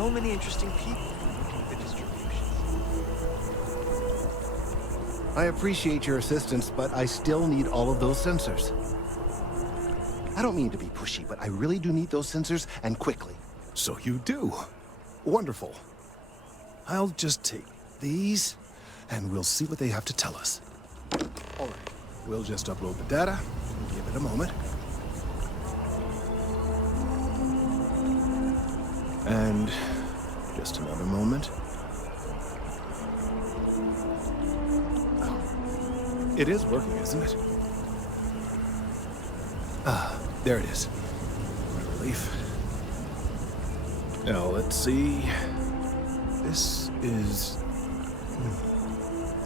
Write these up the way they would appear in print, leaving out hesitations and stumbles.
so many interesting people looking for distribution. I appreciate your assistance, but I still need all of those sensors. I don't mean to be pushy, but I really do need those sensors, and quickly. So you do. Wonderful. I'll just take these, and we'll see what they have to tell us. All right. We'll just upload the data. Give it a moment. And just another moment. Oh. It is working, isn't it? Ah, there it is. What a relief. Now, let's see. This is...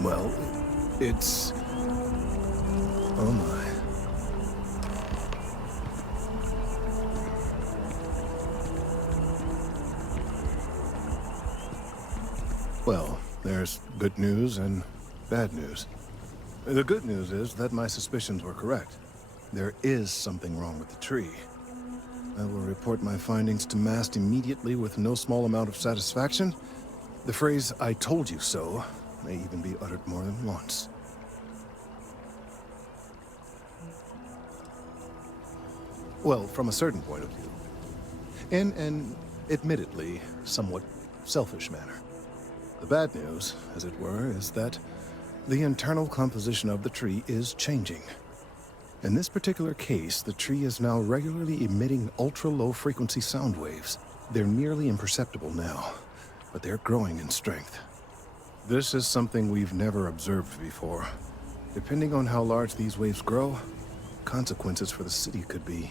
well, it's... oh my. Well, there's good news and bad news. The good news is that my suspicions were correct. There is something wrong with the tree. I will report my findings to MAST immediately with no small amount of satisfaction. The phrase, "I told you so," may even be uttered more than once. Well, from a certain point of view. In an, admittedly, somewhat selfish manner. The bad news, as it were, is that the internal composition of the tree is changing. In this particular case, the tree is now regularly emitting ultra-low frequency sound waves. They're nearly imperceptible now, but they're growing in strength. This is something we've never observed before. Depending on how large these waves grow, consequences for the city could be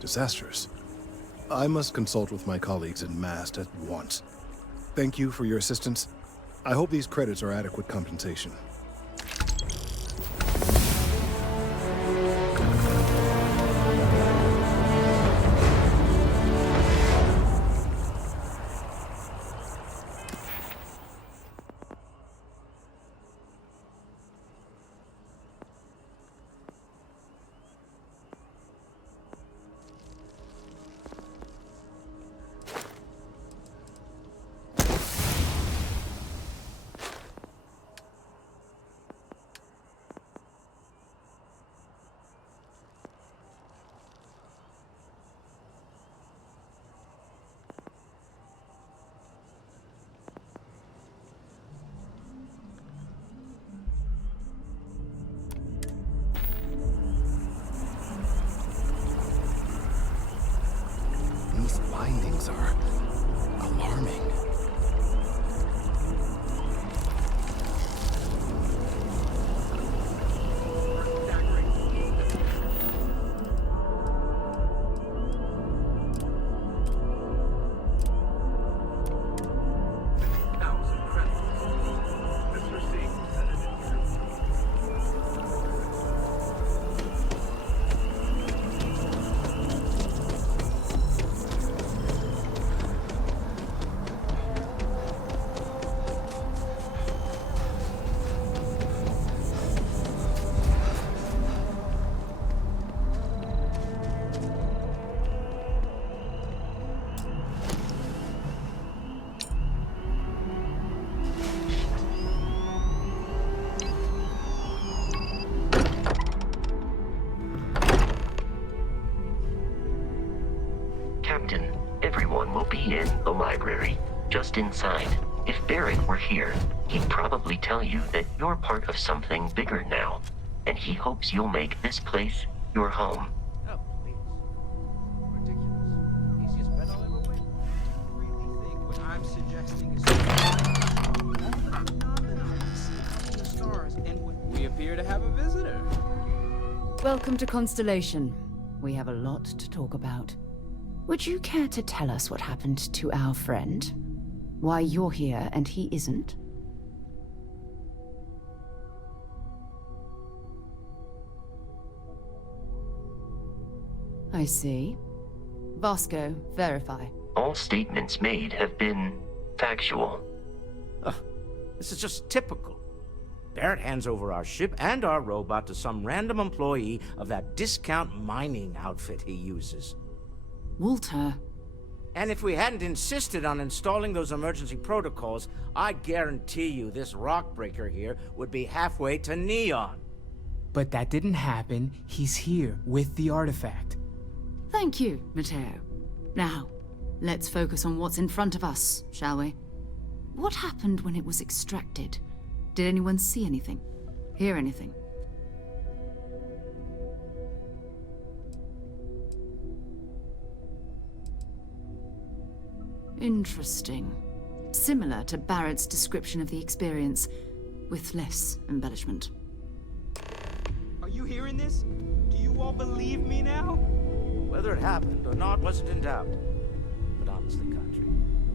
disastrous. I must consult with my colleagues in MAST at once. Thank you for your assistance. I hope these credits are adequate compensation. These findings are alarming. Captain, everyone will be in the library, just inside. If Barrett were here, he'd probably tell you that you're part of something bigger now, and he hopes you'll make this place your home. Oh, please. Ridiculous. Easiest bet I'll ever win. You really think what I'm suggesting is all the phenomena you see up in the stars and what we appear to have a visitor? Welcome to Constellation. We have a lot to talk about. Would you care to tell us what happened to our friend? Why you're here and he isn't? I see. Vasco, verify. All statements made have been factual. This is just typical. Barrett hands over our ship and our robot to some random employee of that discount mining outfit he uses. Walter. And if we hadn't insisted on installing those emergency protocols, I guarantee you this rock breaker here would be halfway to Neon. But that didn't happen. He's here with the artifact. Thank you, Matteo. Now, let's focus on what's in front of us, shall we? What happened when it was extracted? Did anyone see anything? Hear anything? Interesting. Similar to Barrett's description of the experience, with less embellishment. Are you hearing this? Do you all believe me now? Whether it happened or not wasn't in doubt. But honestly, Country,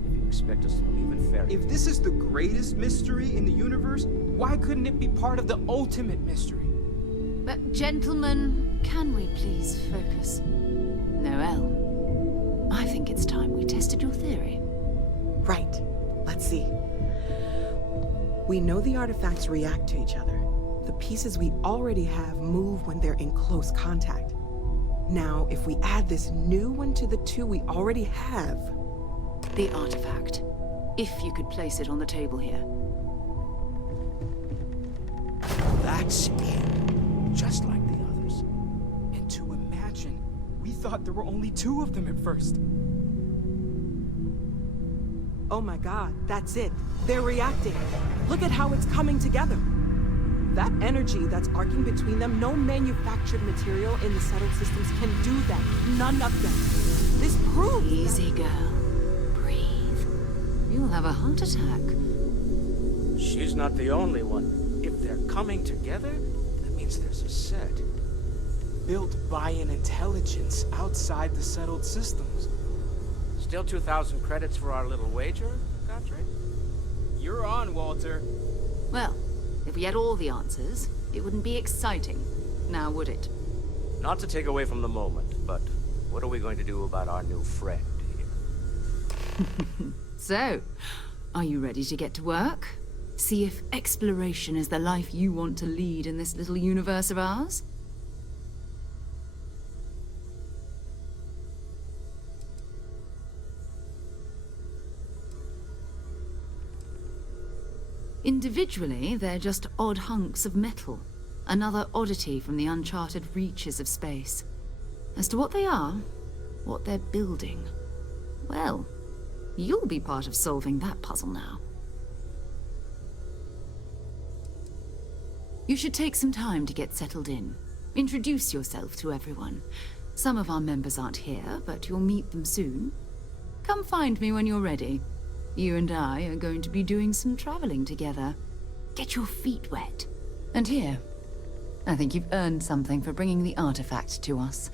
if you expect us to believe in fairy... If this is the greatest mystery in the universe, why couldn't it be part of the ultimate mystery? But gentlemen, can we please focus? Noel, I think it's time we tested your theory. Right. Let's see. We know the artifacts react to each other. The pieces we already have move when they're in close contact. Now, if we add this new one to the two we already have... The artifact. If you could place it on the table here. That's it. Just like the others. And to imagine, we thought there were only 2 of them at first. Oh my god, that's it. They're reacting. Look at how it's coming together. That energy that's arcing between them, no manufactured material in the settled systems can do that. None of them. This proves Easy, girl. Breathe. You'll have a heart attack. She's not the only one. If they're coming together, that means there's a set. Built by an intelligence outside the settled systems. Still 2,000 credits for our little wager, Country? You're on, Walter. Well, if we had all the answers, it wouldn't be exciting. Now, would it? Not to take away from the moment, but what are we going to do about our new friend here? So, are you ready to get to work? See if exploration is the life you want to lead in this little universe of ours? Individually, they're just odd hunks of metal. Another oddity from the uncharted reaches of space. As to what they are, what they're building, well, you'll be part of solving that puzzle now. You should take some time to get settled in. Introduce yourself to everyone. Some of our members aren't here, but you'll meet them soon. Come find me when you're ready. You and I are going to be doing some traveling together. Get your feet wet. And here, I think you've earned something for bringing the artifact to us.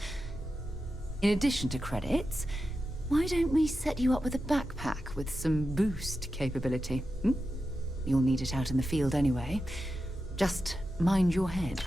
In addition to credits, why don't we set you up with a backpack with some boost capability? You'll need it out in the field anyway. Just mind your head.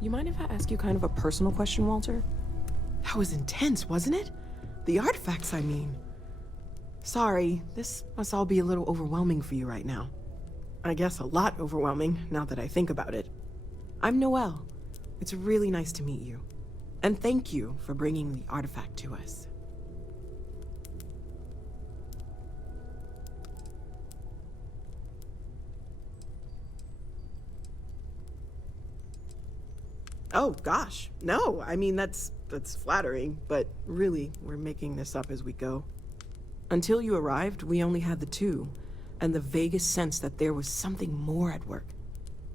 You mind if I ask you kind of a personal question, Walter? That was intense, wasn't it? The artifacts, I mean. Sorry, this must all be a little overwhelming for you right now. I guess a lot overwhelming, now that I think about it. I'm Noelle. It's really nice to meet you. And thank you for bringing the artifact to us. Oh, gosh. No, I mean, that's flattering, but really, we're making this up as we go. Until you arrived, we only had the 2, and the vaguest sense that there was something more at work.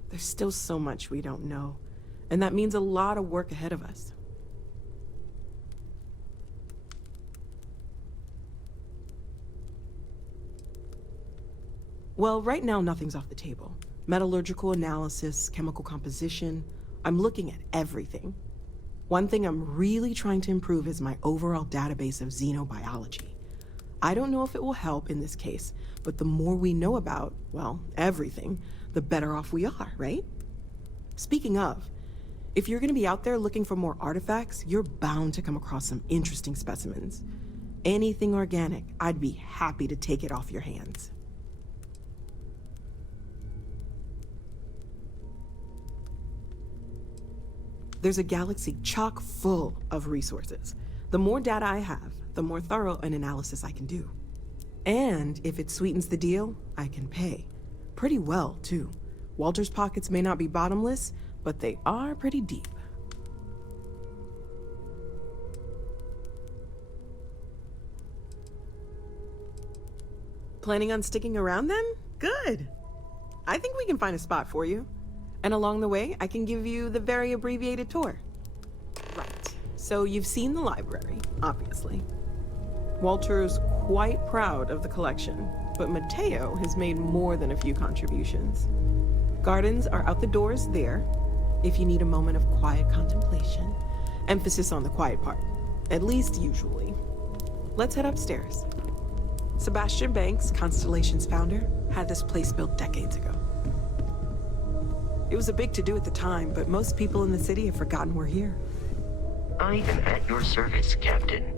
There's still so much we don't know, and that means a lot of work ahead of us. Well, right now, nothing's off the table. Metallurgical analysis, chemical composition. I'm looking at everything. One thing I'm really trying to improve is my overall database of xenobiology. I don't know if it will help in this case, but the more we know about, well, everything, the better off we are, right? Speaking of, if you're gonna be out there looking for more artifacts, you're bound to come across some interesting specimens. Anything organic, I'd be happy to take it off your hands. There's a galaxy chock full of resources. The more data I have, the more thorough an analysis I can do. And if it sweetens the deal, I can pay. Pretty well, too. Walter's pockets may not be bottomless, but they are pretty deep. Planning on sticking around then? Good. I think we can find a spot for you. And along the way, I can give you the very abbreviated tour. Right. So you've seen the library, obviously. Walter's quite proud of the collection, but Mateo has made more than a few contributions. Gardens are out the doors there, if you need a moment of quiet contemplation. Emphasis on the quiet part, at least usually. Let's head upstairs. Sebastian Banks, Constellation's founder, had this place built decades ago. It was a big to-do at the time, but most people in the city have forgotten we're here. I am at your service, Captain.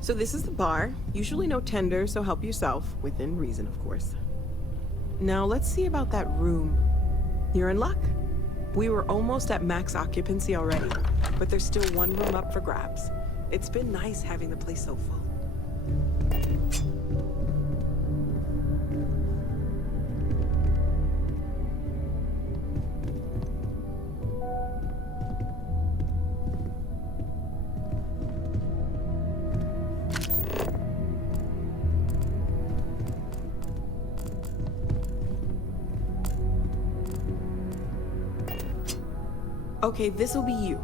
So this is the bar. Usually no tender, so help yourself, within reason, of course. Now let's see about that room. You're in luck. We were almost at max occupancy already, but there's still one room up for grabs. It's been nice having the place so full. Okay, this'll be you.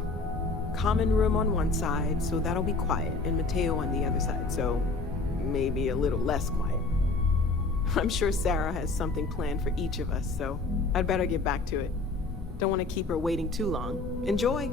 Common room on one side, so that'll be quiet, and Mateo on the other side, so maybe a little less quiet. I'm sure Sarah has something planned for each of us, so I'd better get back to it. Don't want to keep her waiting too long. Enjoy!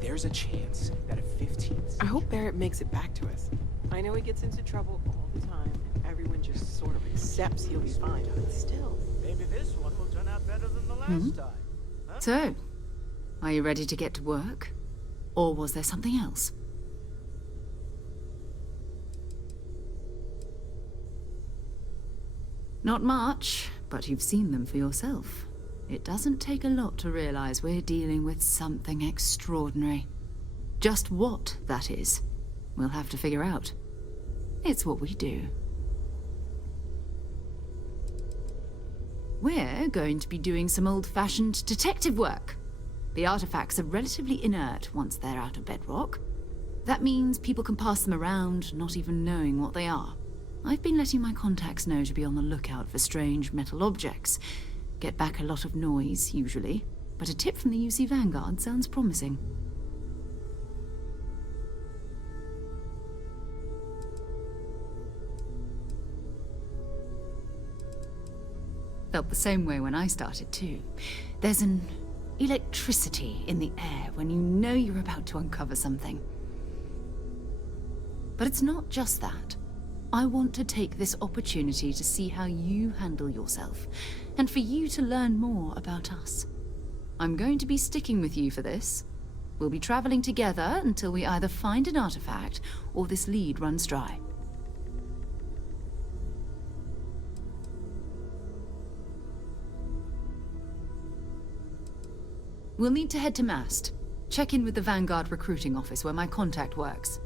There's a chance that a 15th... I hope Barrett makes it back to us. I know he gets into trouble all the time, and everyone just sort of accepts he'll be fine, but still. Maybe this one will turn out better than the last time. Huh? So, are you ready to get to work? Or was there something else? Not much, but you've seen them for yourself. It doesn't take a lot to realize we're dealing with something extraordinary. Just what that is, we'll have to figure out. It's what we do. We're going to be doing some old-fashioned detective work. The artifacts are relatively inert once they're out of bedrock. That means people can pass them around, not even knowing what they are. I've been letting my contacts know to be on the lookout for strange metal objects. Get back a lot of noise, usually, but a tip from the UC Vanguard sounds promising. Felt the same way when I started, too. There's an electricity in the air when you know you're about to uncover something. But it's not just that. I want to take this opportunity to see how you handle yourself, and for you to learn more about us. I'm going to be sticking with you for this. We'll be traveling together until we either find an artifact or this lead runs dry. We'll need to head to Mast. Check in with the Vanguard recruiting office where my contact works.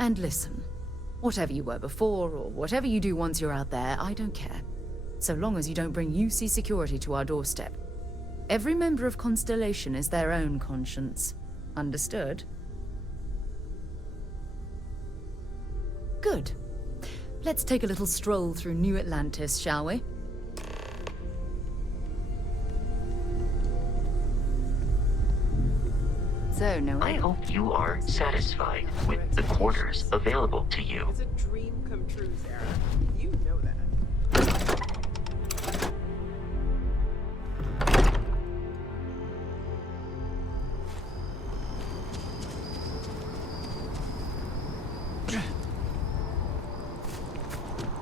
And listen, whatever you were before, or whatever you do once you're out there, I don't care. So long as you don't bring UC security to our doorstep. Every member of Constellation is their own conscience. Understood? Good. Let's take a little stroll through New Atlantis, shall we? So, no. I hope you are satisfied with the quarters available to you. It's a dream come true, Sarah. You know that.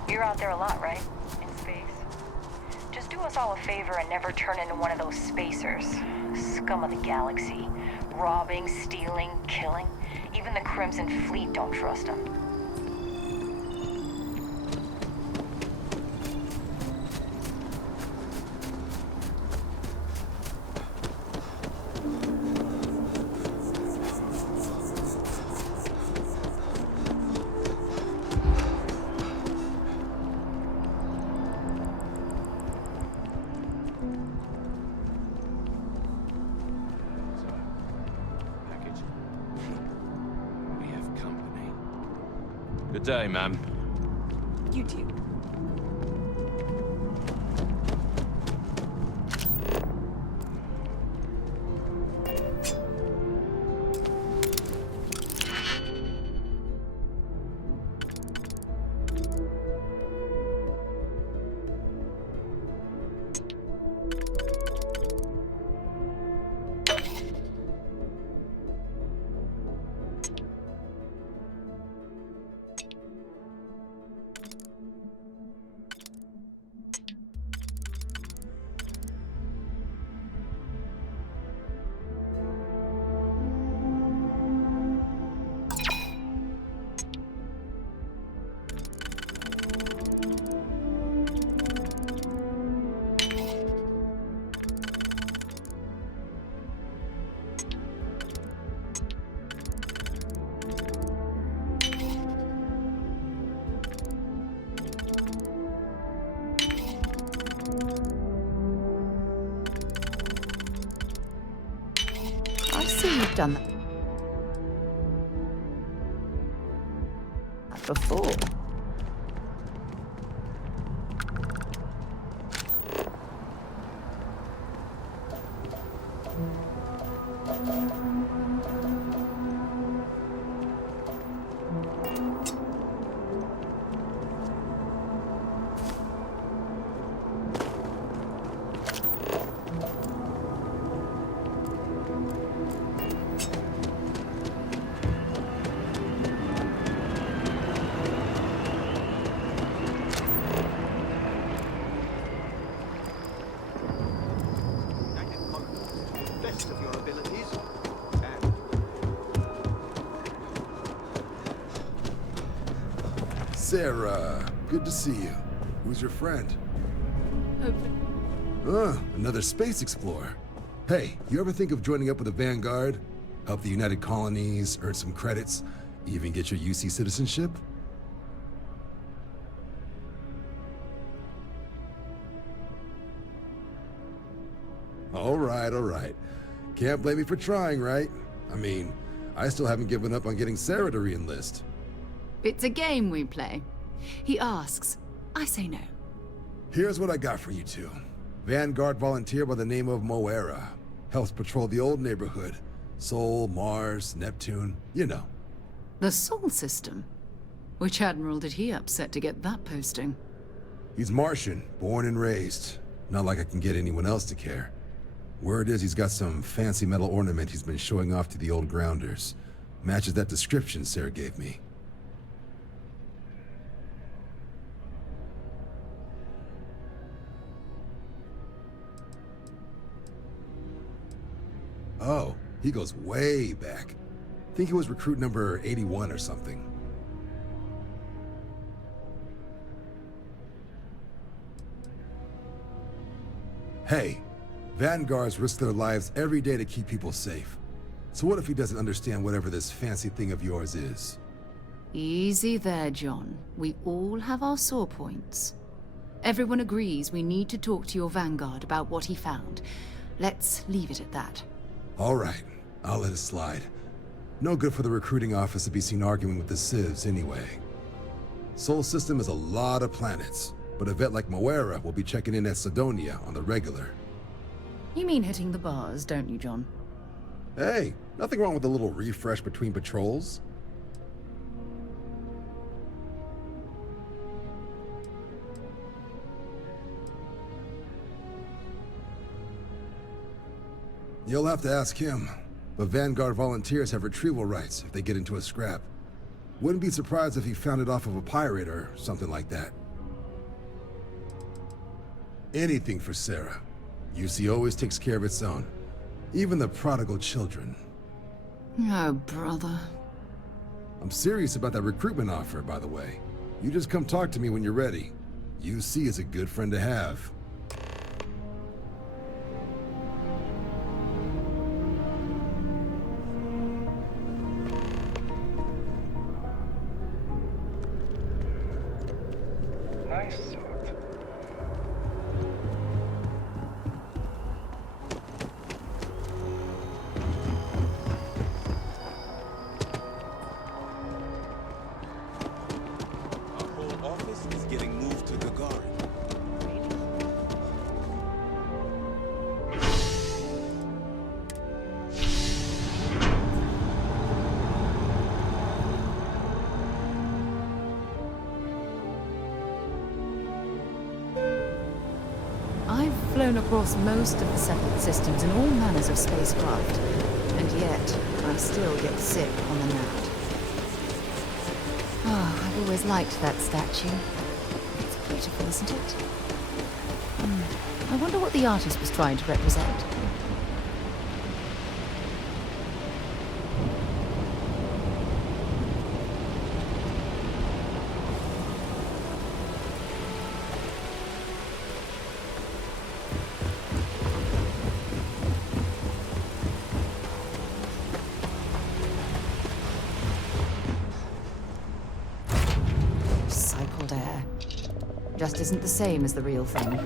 You're out there a lot, right? In space. Just do us all a favor and never turn into one of those spacers. Scum of the galaxy. Robbing, stealing, killing. Even the Crimson Fleet don't trust them. Good day, ma'am. You too. You've done that before. Best of your abilities. Sarah, good to see you. Who's your friend? Another space explorer. Hey, you ever think of joining up with the Vanguard? Help the United Colonies, earn some credits, even get your UC citizenship? All right. Can't blame me for trying, right? I mean, I still haven't given up on getting Sarah to re-enlist. It's a game we play. He asks, I say no. Here's what I got for you two. Vanguard volunteer by the name of Moera. Helps patrol the old neighborhood. Sol, Mars, Neptune, you know. The Sol system? Which admiral did he upset to get that posting? He's Martian, born and raised. Not like I can get anyone else to care. Word is he's got some fancy metal ornament he's been showing off to the old grounders. Matches that description Sarah gave me. Oh, he goes way back. Think he was recruit number 81 or something. Hey, Vanguards risk their lives every day to keep people safe. So what if he doesn't understand whatever this fancy thing of yours is? Easy there, John. We all have our sore points. Everyone agrees we need to talk to your Vanguard about what he found. Let's leave it at that. All right, I'll let it slide. No good for the recruiting office to be seen arguing with the civs anyway. Sol system is a lot of planets, but a vet like Moera will be checking in at Sidonia on the regular. You mean hitting the bars, don't you, John? Hey, nothing wrong with a little refresh between patrols. You'll have to ask him, but Vanguard volunteers have retrieval rights if they get into a scrap. Wouldn't be surprised if he found it off of a pirate or something like that. Anything for Sarah. UC always takes care of its own. Even the prodigal children. Oh, brother. I'm serious about that recruitment offer, by the way. You just come talk to me when you're ready. UC is a good friend to have. Nice suit. Our whole office is getting moved to Gagarin. I've flown across most of the settled systems in all manners of spacecraft, and yet I still get sick on the gnat. Ah, I've always liked that statue. It's beautiful, isn't it? I wonder what the artist was trying to represent. Recycled air. Just isn't the same as the real thing.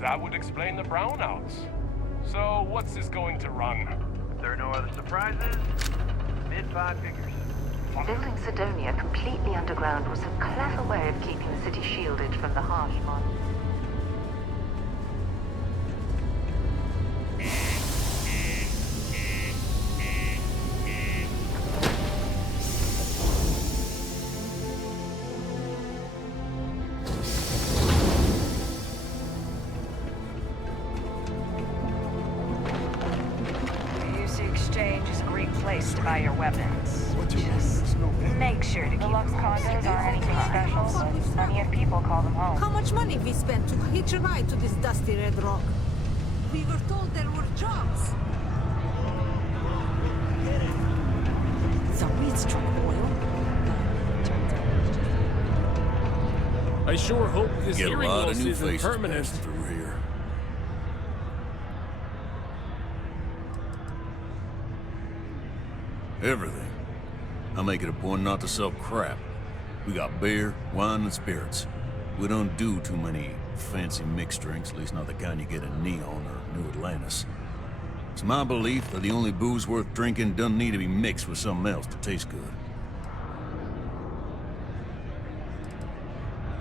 That would explain the brownouts. So, what's this going to run? If there are no other surprises, mid-five figures. Building Sidonia completely underground was a clever way of keeping the city shielded from the harsh monsters. To buy your weapons. Just make sure to keep Deluxe condos aren't anything special, but plenty of people call them home. How much money we spent to hitch a ride to this dusty red rock? We were told there were jobs. The weed struck oil. I sure hope this Get a hearing lot loss of new isn't faces permanent. passing through here. Everything. I make it a point not to sell crap. We got beer, wine, and spirits. We don't do too many fancy mixed drinks, at least not the kind you get in Neon or New Atlantis. It's my belief that the only booze worth drinking doesn't need to be mixed with something else to taste good.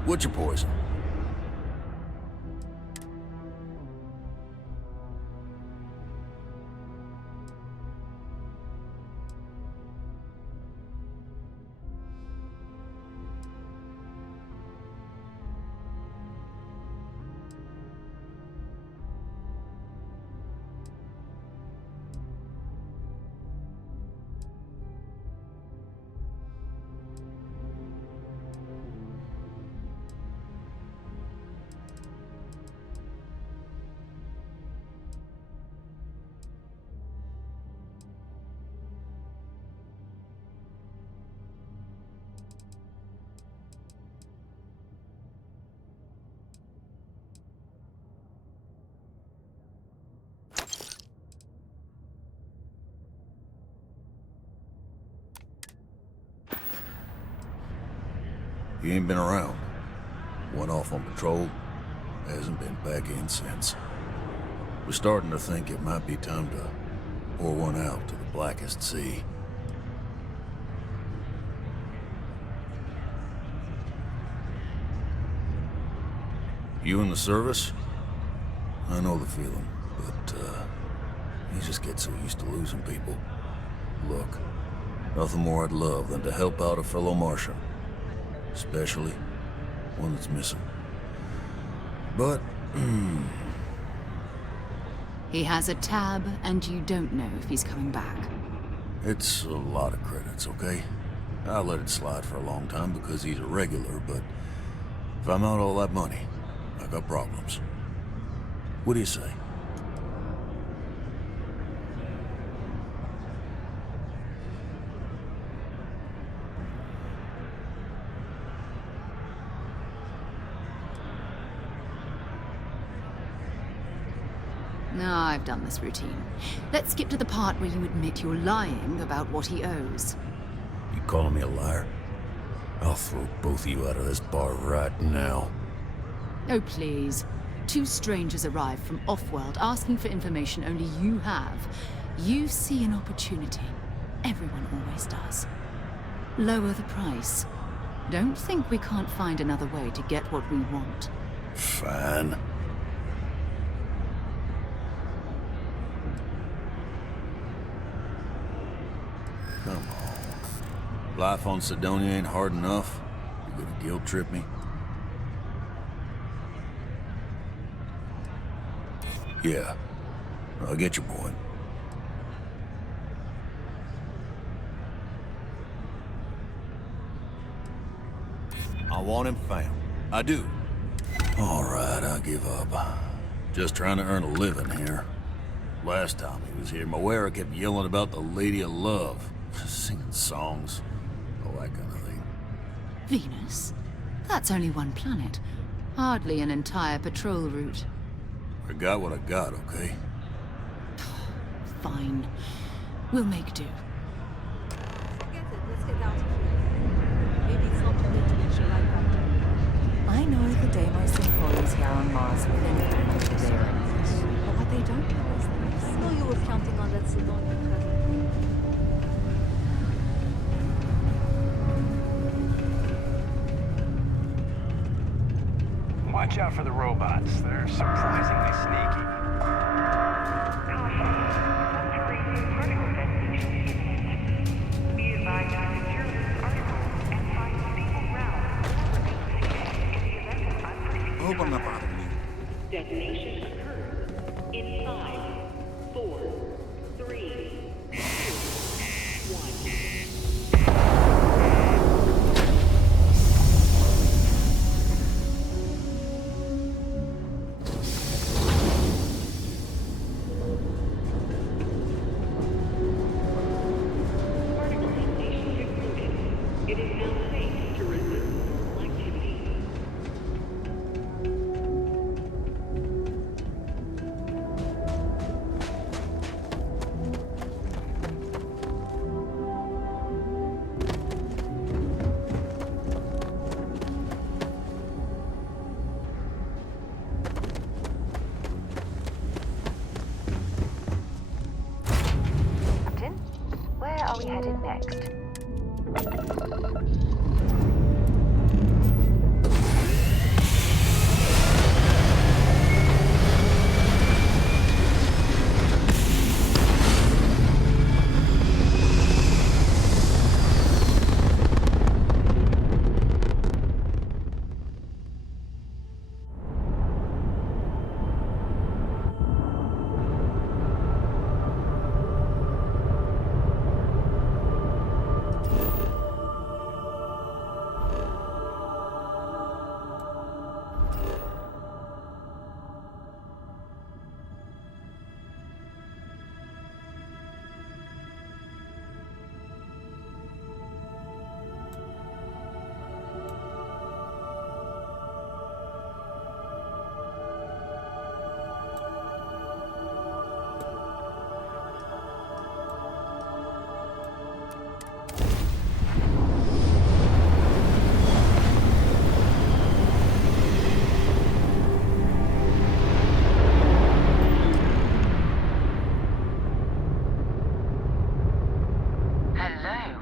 What's your poison? He ain't been around. Went off on patrol. Hasn't been back in since. We're starting to think it might be time to pour one out to the blackest sea. You in the service? I know the feeling, but, you just get so used to losing people. Look, nothing more I'd love than to help out a fellow Martian. Especially one that's missing. But, He has a tab, and you don't know if he's coming back. it's a lot of credits, okay? I let it slide for a long time because he's a regular, but if I'm out all that money, I got problems. What do you say? No, I've done this routine. Let's skip to the part where you admit you're lying about what he owes. You calling me a liar? I'll throw both of you out of this bar right now. Oh, please. Two strangers arrive from off-world asking for information only you have. You see an opportunity. Everyone always does. Lower the price. Don't think we can't find another way to get what we want. Fine. Come on. Life on Sidonia ain't hard enough. You're gonna guilt trip me? Yeah. I get your point. I want him found. I do. All right, I give up. Just trying to earn a living here. Last time he was here, Moira kept yelling about the Lady of Love. Singing songs. All that kind of thing. Venus? That's only one planet. Hardly an entire patrol route. I got what I got, okay? Fine. We'll make do. Forget it. Let's get out of here. Maybe it's not too late to get your life back. I know the Deimos employees here on Mars will influence the Daemons. But what they don't know is that I know you were counting on that Sidonia cousin. Watch out for the robots. They're surprisingly sneaky. I hope I'm not bothering you. Detonation occurs in 5, 4, 3, 2, 1. Particle station concluded. It is now safe to resume normal activity. Captain, where are we headed next?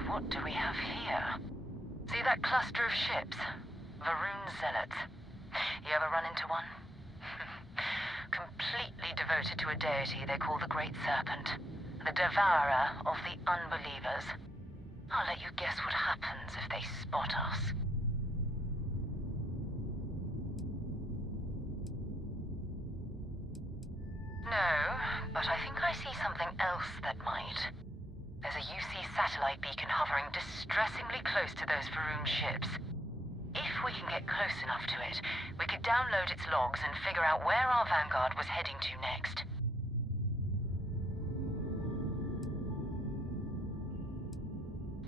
What do we have here? See that cluster of ships? Varun Zealots. You ever run into one? Completely devoted to a deity they call the Great Serpent. The devourer of the unbelievers. I'll let you guess what happens if they spot us. No, but I think I see something else that might. There's a UC satellite beacon hovering distressingly close to those Varun ships. If we can get close enough to it, we could download its logs and figure out where our vanguard was heading to next.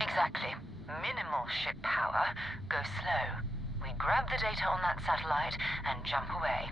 Exactly. Minimal ship power. Go slow. We grab the data on that satellite and jump away.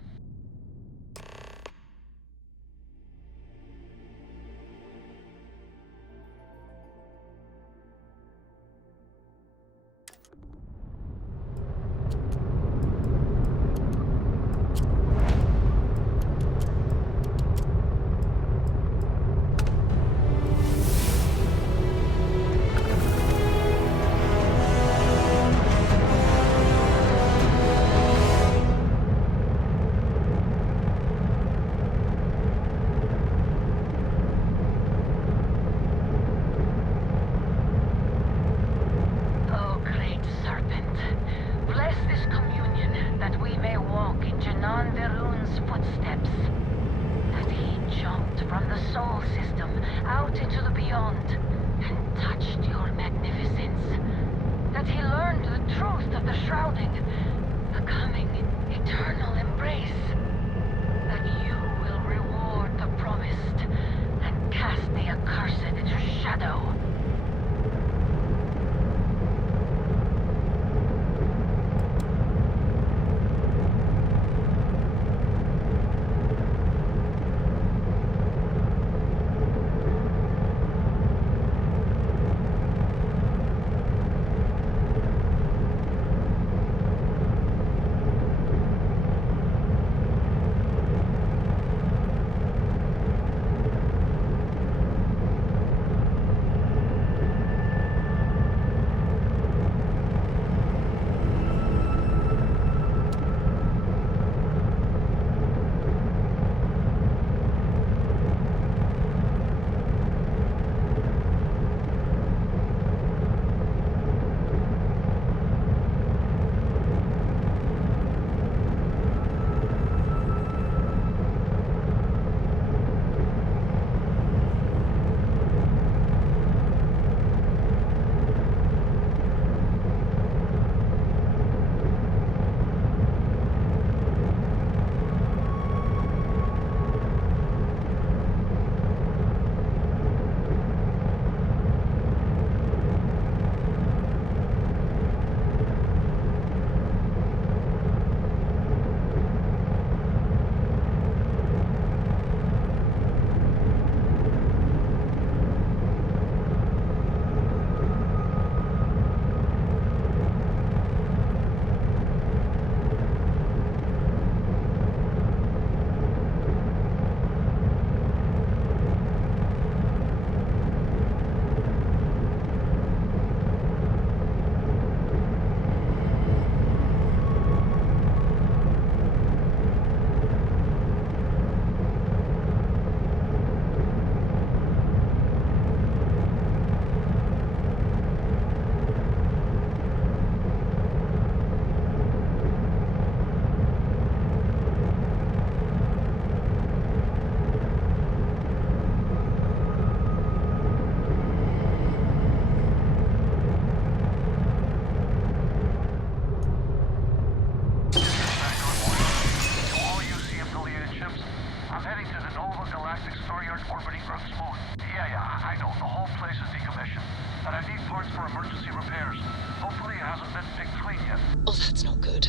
Reno, the whole place is decommissioned. And I need parts for emergency repairs. Hopefully it hasn't been picked clean yet. Oh, that's not good.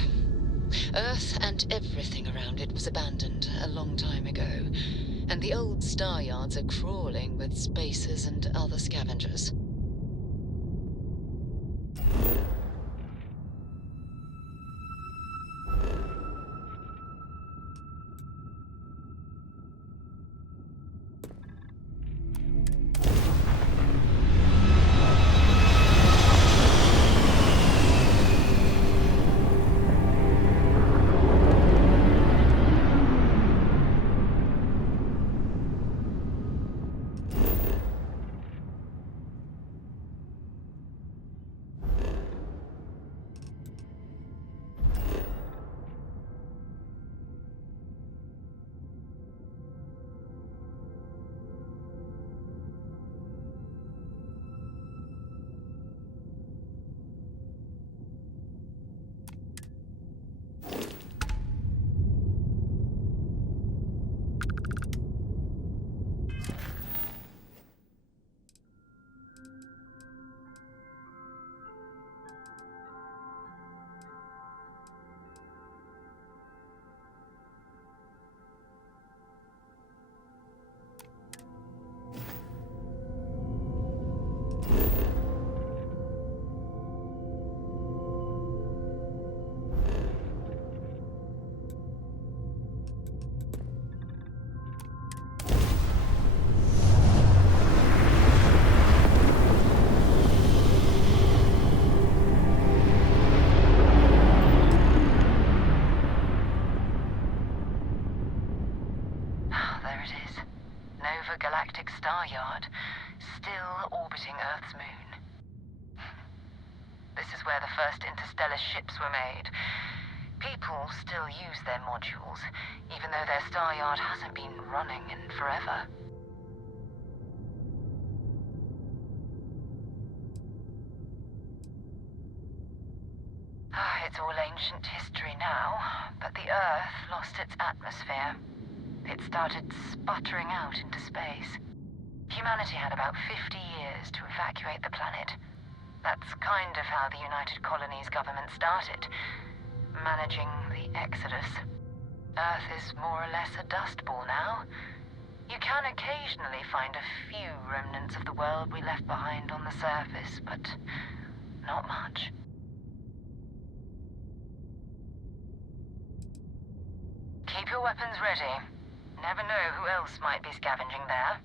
Earth and everything around it was abandoned a long time ago, and the old star yards are crawling with spacers and other scavengers. Galactic Star Yard, still orbiting Earth's moon. This is where the first interstellar ships were made. People still use their modules, even though their star yard hasn't been running in forever. It's all ancient history now, but the Earth lost its atmosphere. It started sputtering out into space. Humanity had about 50 years to evacuate the planet. That's kind of how the United Colonies government started, managing the exodus. Earth is more or less a dust ball now. You can occasionally find a few remnants of the world we left behind on the surface, but not much. Keep your weapons ready. Never know who else might be scavenging there.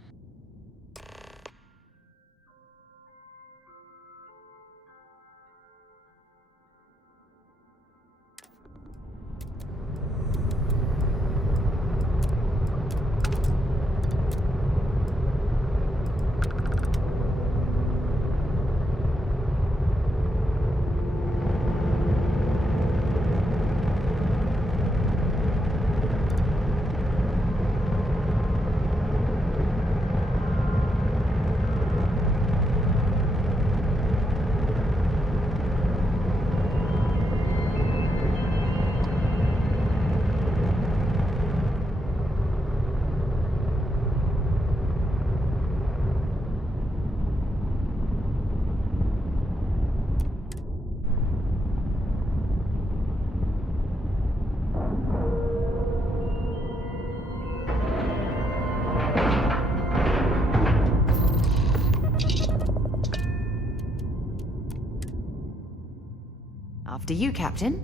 After you, Captain.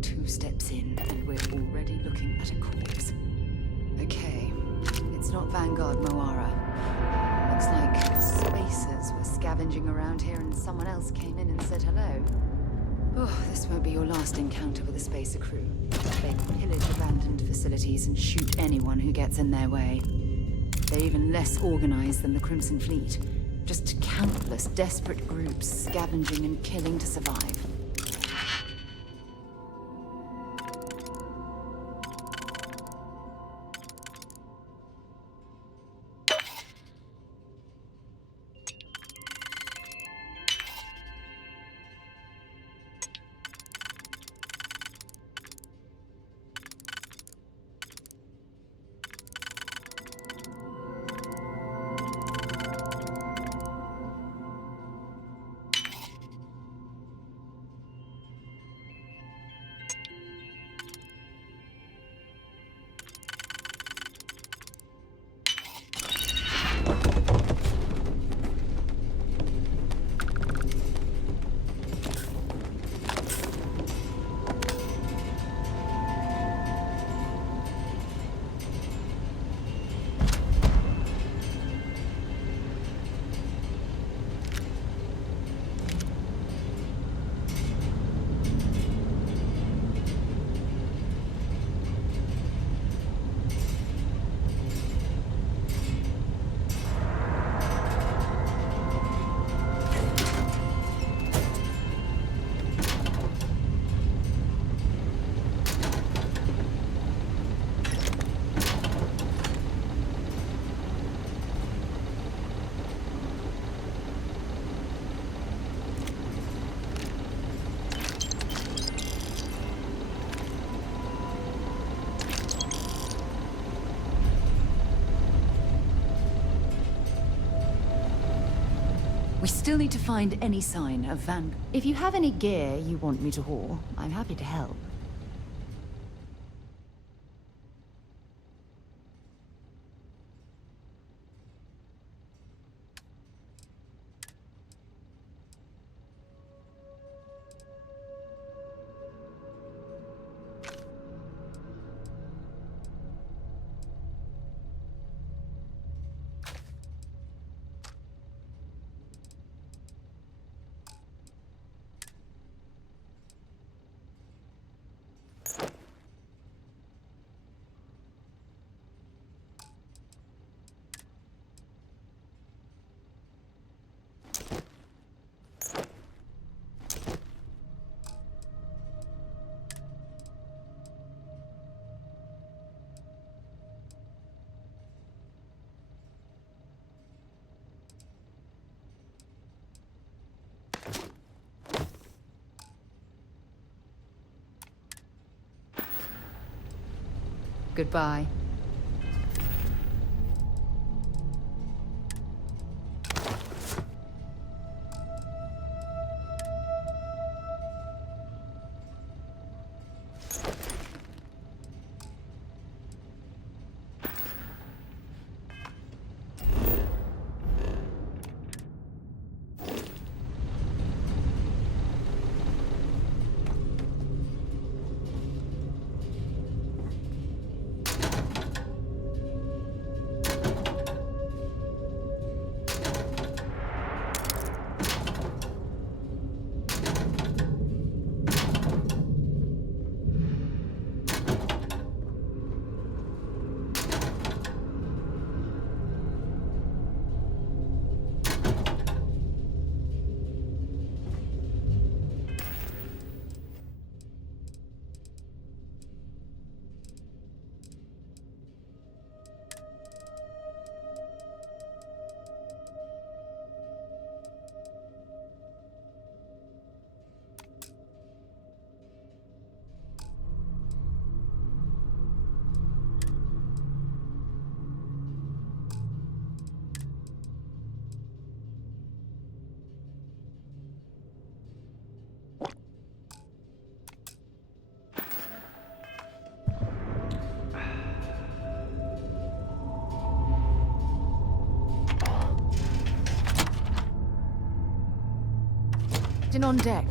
Two steps in, and we're already looking at a corpse. Okay, it's not Vanguard Moara. Looks like spacers were scavenging around here and someone else came in and said hello. Oh, this won't be your last encounter with a spacer crew. They pillage abandoned facilities and shoot anyone who gets in their way. They're even less organized than the Crimson Fleet. Just countless desperate groups scavenging and killing to survive. We still need to find any sign of Van. If you have any gear you want me to haul, I'm happy to help. Goodbye. Captain on deck.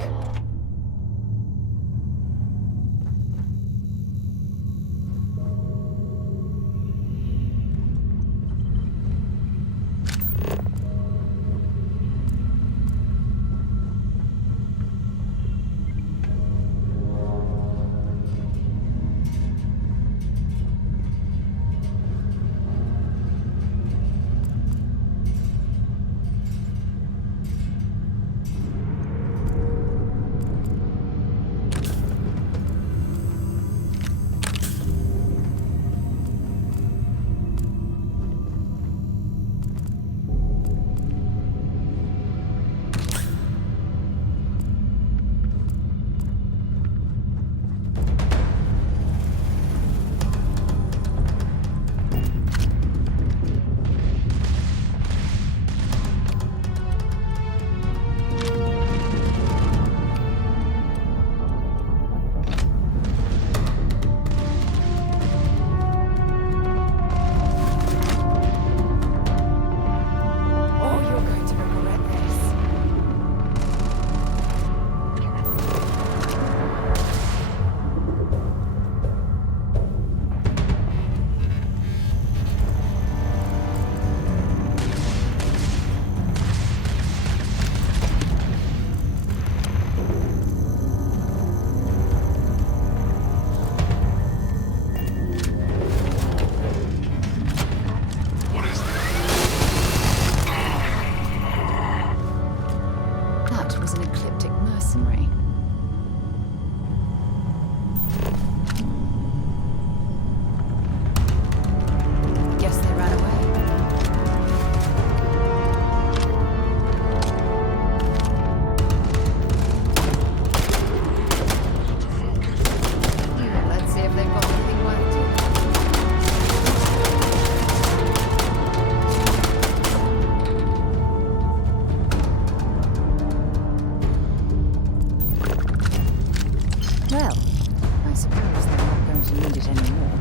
suppose they're not going to need it anymore.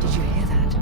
Did you hear that?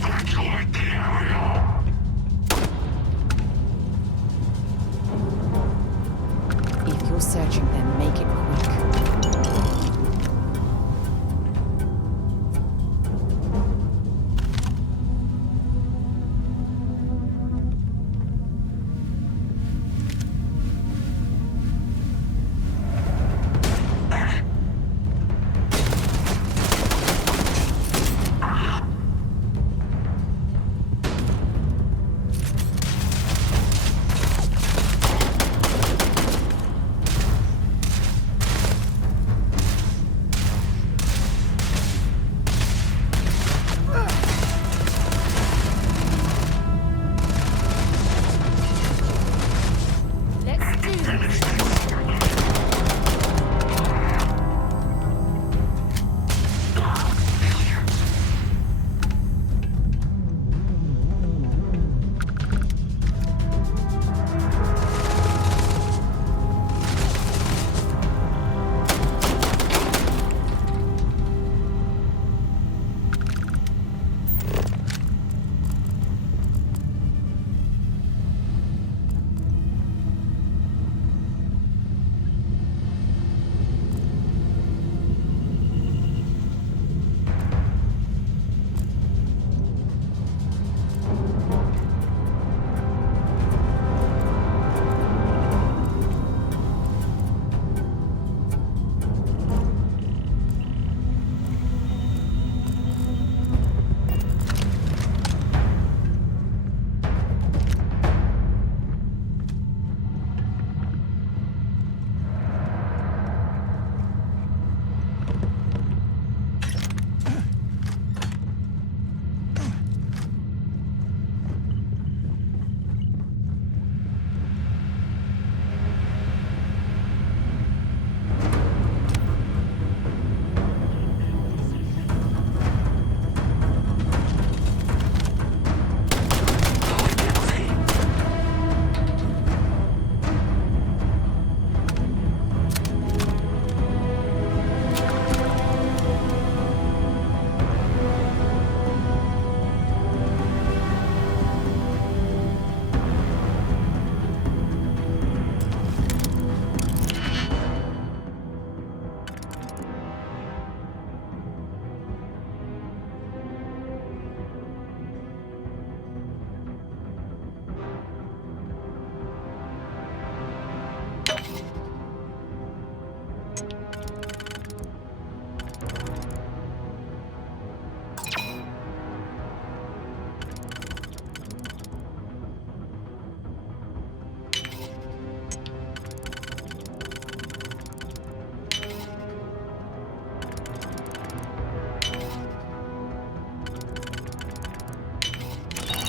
evacuate the area. If you're searching them, make it quick.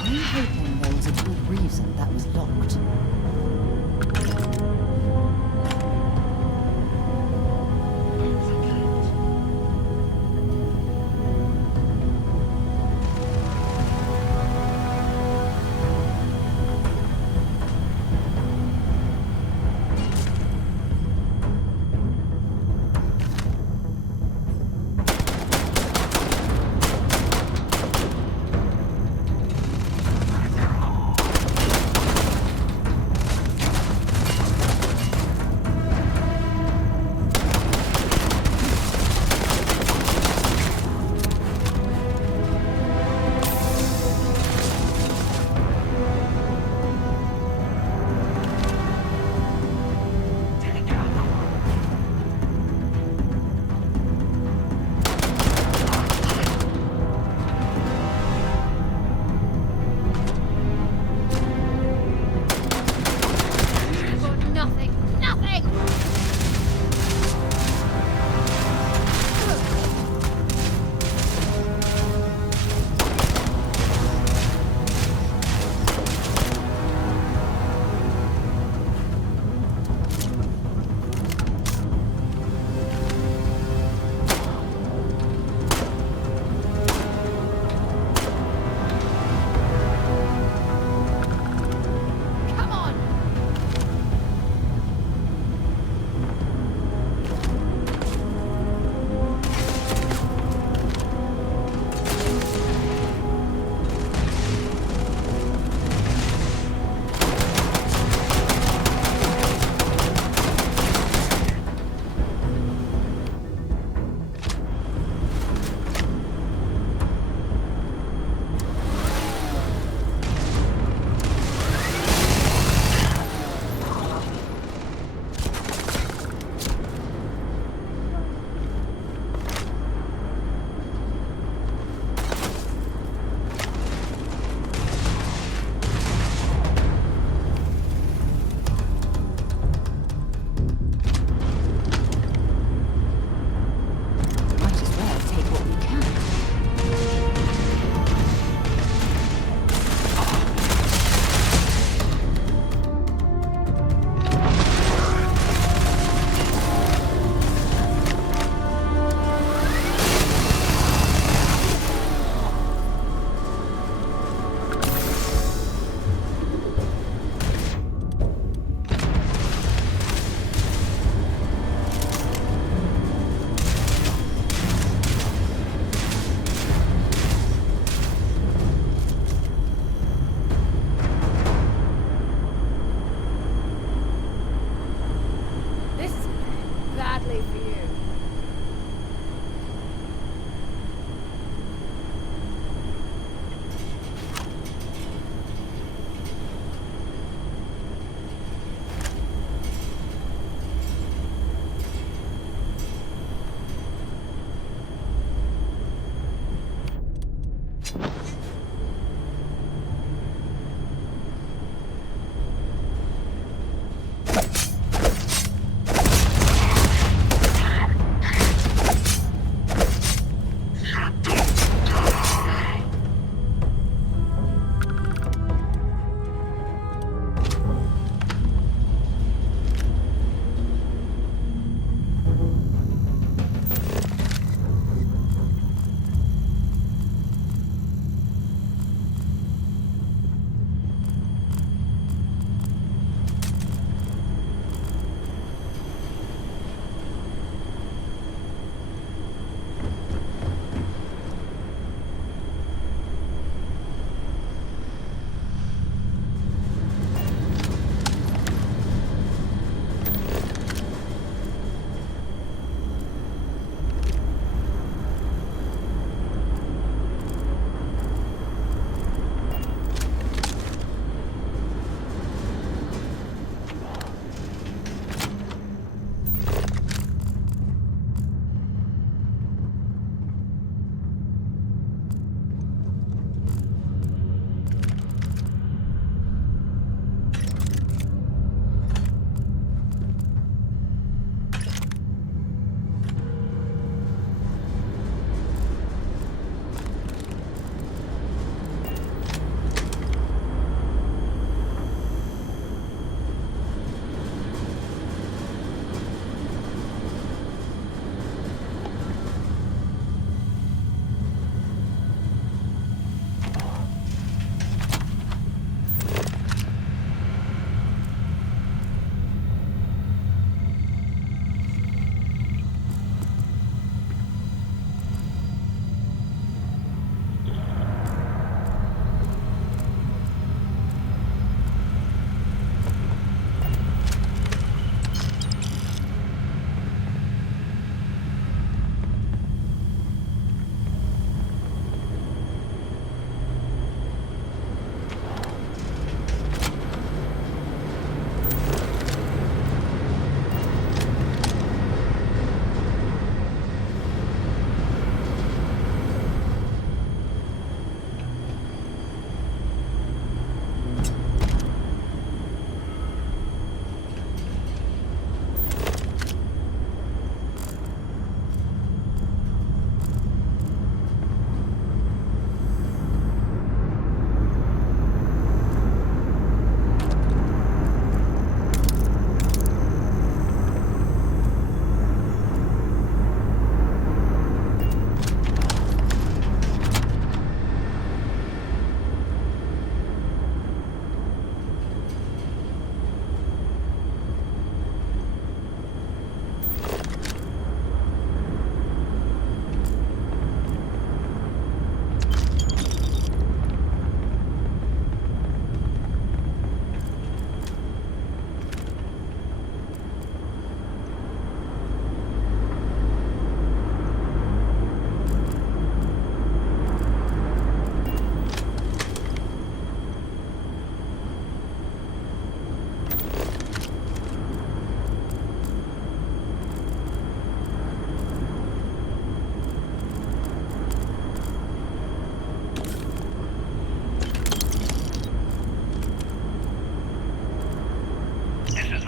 I'm hoping there was a good reason that was locked.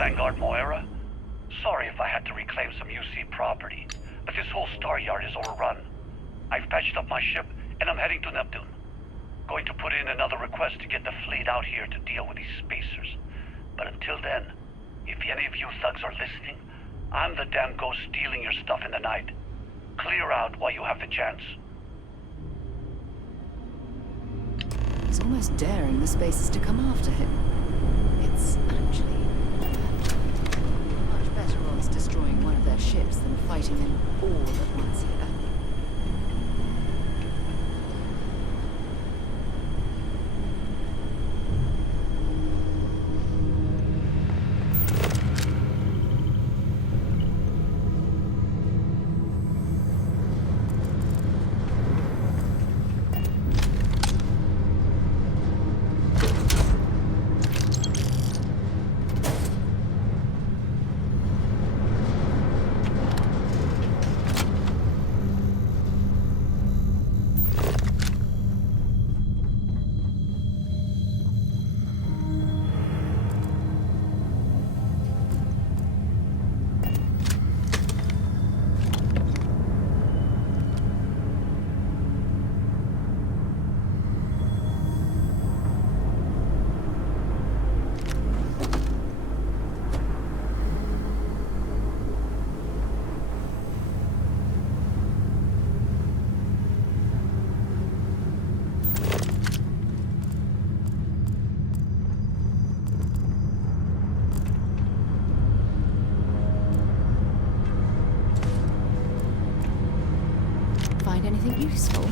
Vanguard, Moira. Sorry if I had to reclaim some UC property, but this whole star yard is overrun. I've patched up my ship, and I'm heading to Neptune. Going to put in another request to get the fleet out here to deal with these spacers. But until then, if any of you thugs are listening, I'm the damn ghost stealing your stuff in the night. Clear out while you have the chance. He's almost daring the spacers to come after him. It's actually much better odds destroying one of their ships than fighting them all at once here. Find anything useful?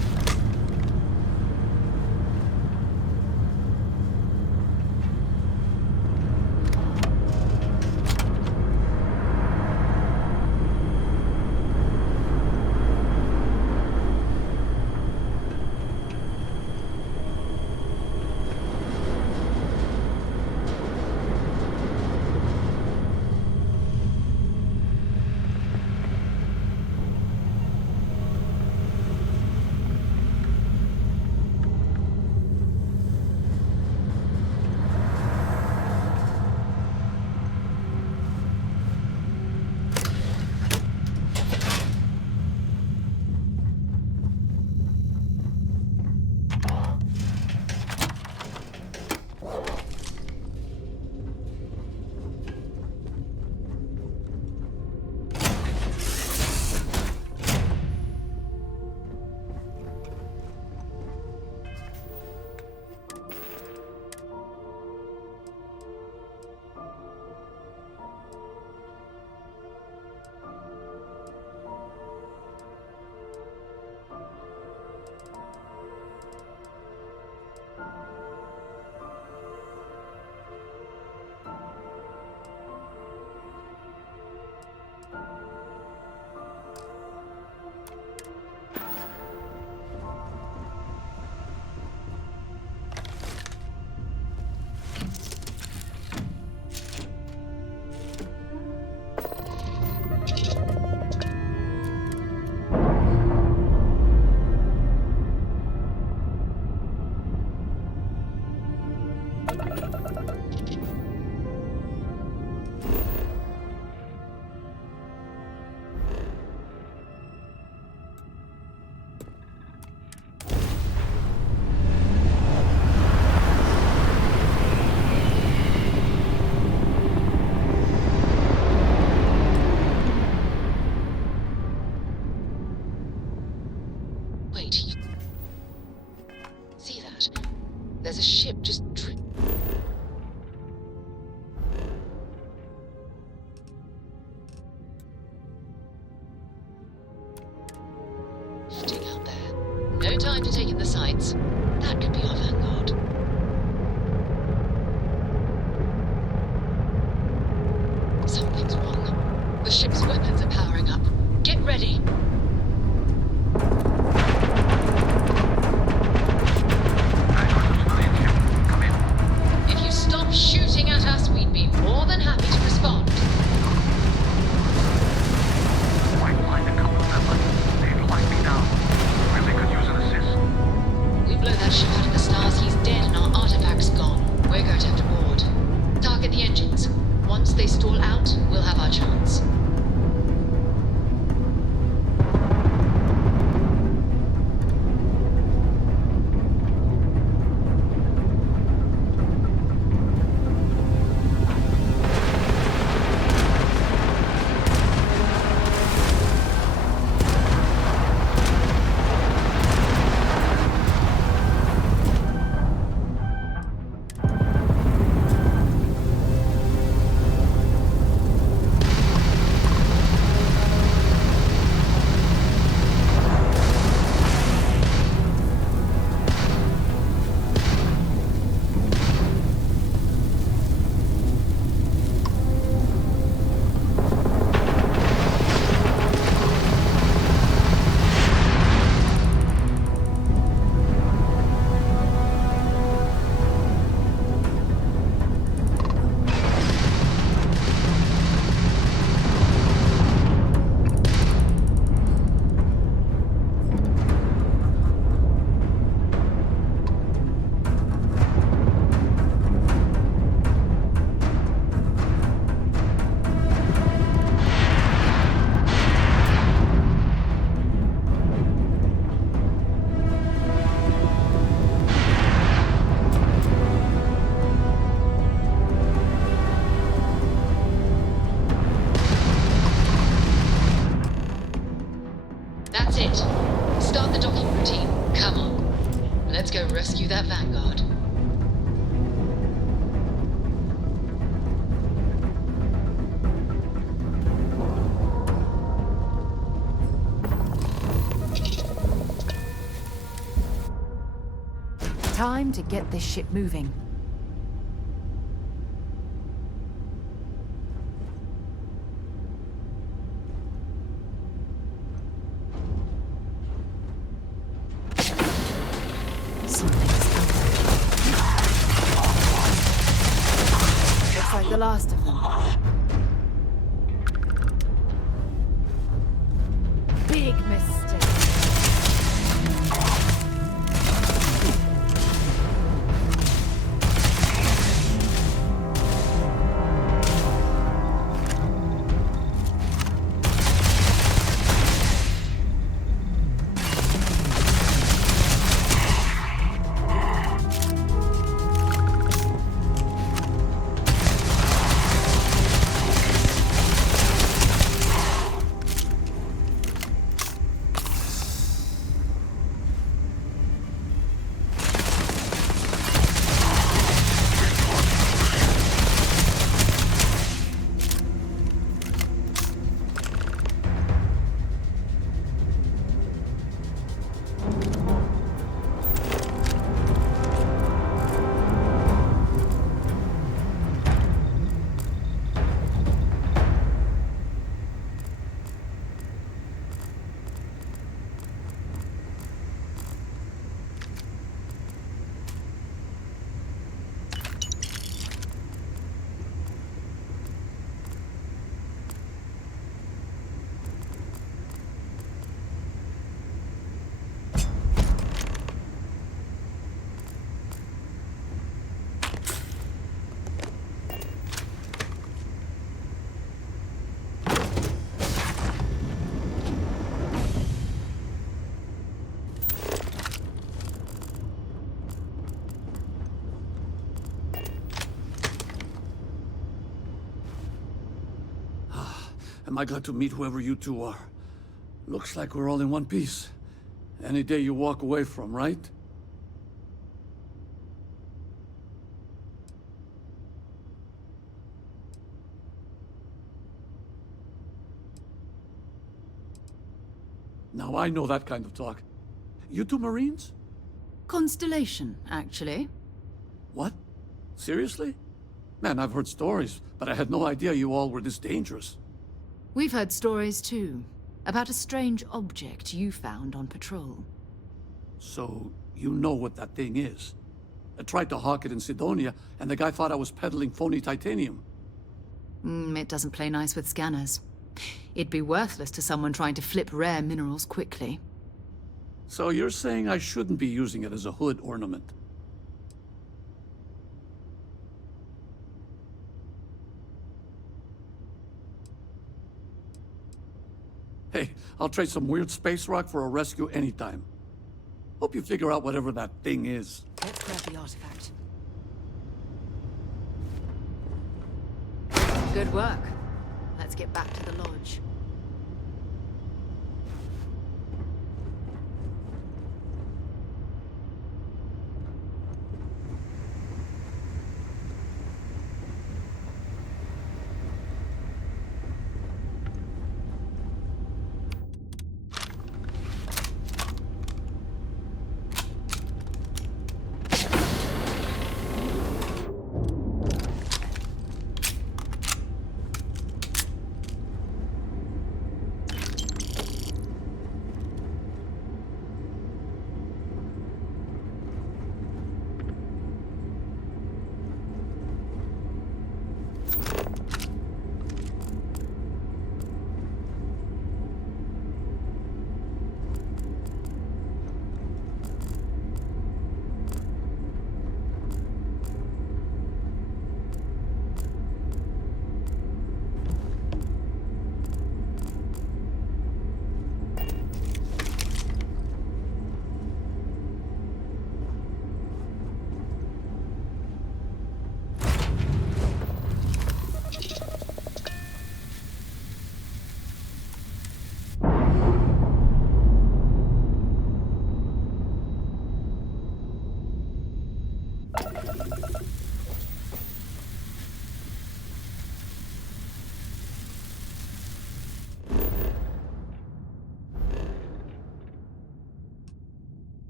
Wait. See that? There's a ship just drifting out there. No time to take in the sights. That could be our Vanguard. Something's wrong. The ship's weapons are powering up. Get ready. If you stop shooting at us, we'd be more than happy to respond. Might find a couple of them. They'd lock me down. Really could use an assist. We blow that ship out of the stars, he's dead and our artifact's gone. We're going to have to board. Target the engines. Once they stall out, we'll have our chance. That's it. Start the docking routine. Come on. Let's go rescue that Vanguard. Time to get this ship moving. Looks like the last of them. Big mistake. Am I glad to meet whoever you two are. Looks like we're all in one piece. Any day you walk away from, right? Now I know that kind of talk. You two Marines? Constellation, actually. What? Seriously? Man, I've heard stories, but I had no idea you all were this dangerous. We've heard stories too, about a strange object you found on patrol. So, you know what that thing is? I tried to hawk it in Sidonia, and the guy thought I was peddling phony titanium. It doesn't play nice with scanners. It'd be worthless to someone trying to flip rare minerals quickly. So you're saying I shouldn't be using it as a hood ornament? I'll trade some weird space rock for a rescue anytime. Hope you figure out whatever that thing is. Let's grab the artifact. Good work. Let's get back to the lodge.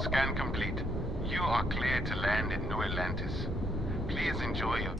Scan complete. You are cleared to land in New Atlantis. Please enjoy your...